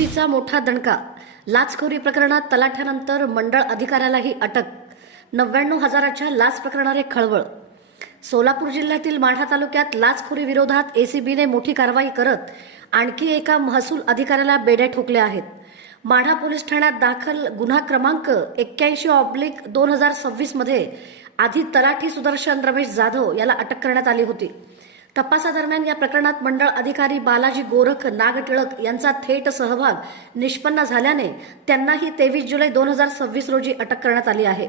एसीबीचा मोठा दणका। लाचखोरी प्रकरणात तलाठ्यानंतर मंडळ अधिकाऱ्यालाही अटक। 99,000च्या लाच प्रकरणाने खळबळ। सोलापूर जिल्ह्यातील माढा तालुक्यात लाचखोरी विरोधात एसीबीने मोठी कारवाई करत आणखी एका महसूल अधिकाऱ्याला बेड्या ठोकल्या आहेत। माढा पोलीस ठाण्यात दाखल गुन्हा क्रमांक 81/2026 मध्ये आधी तलाठी सुदर्शन रमेश जाधव याला अटक करण्यात आली होती। तपासादरम्यान या प्रकरणात मंडळ अधिकारी बालाजी गोरख नागटिळक यांचा थेट सहभाग निष्पन्न झाल्याने त्यांनाही 23 जुलै 2026 रोजी अटक करण्यात आली आहे।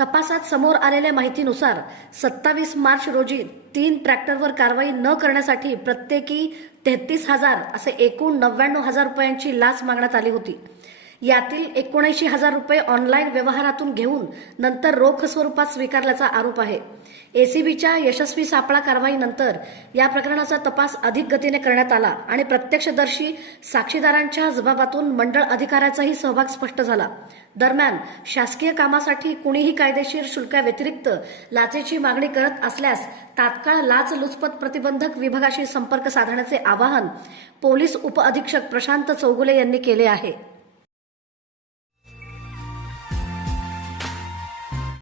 तपासात समोर आलेल्या माहितीनुसार 27 मार्च रोजी 3 ट्रॅक्टरवर कारवाई न करण्यासाठी प्रत्येकी 33,000 असे एकूण 99,000 रुपयांची लाच मागण्यात आली होती। यातील 79,000 रुपये ऑनलाईन व्यवहारातून घेऊन नंतर रोख स्वरूपात स्वीकारल्याचा आरोप आहे। एसीबीच्या यशस्वी सापळा कारवाईनंतर या प्रकरणाचा तपास अधिक गतीने करण्यात आला आणि प्रत्यक्षदर्शी साक्षीदारांच्या जबाबातून मंडळ अधिकाऱ्याचाही सहभाग स्पष्ट झाला। दरम्यान शासकीय कामासाठी कुणीही कायदेशीर शुल्काव्यतिरिक्त लाचेची मागणी करत असल्यास तात्काळ लाचलुचपत प्रतिबंधक विभागाशी संपर्क साधण्याचे आवाहन पोलीस उपअधीक्षक प्रशांत चौगुले यांनी केले आहे।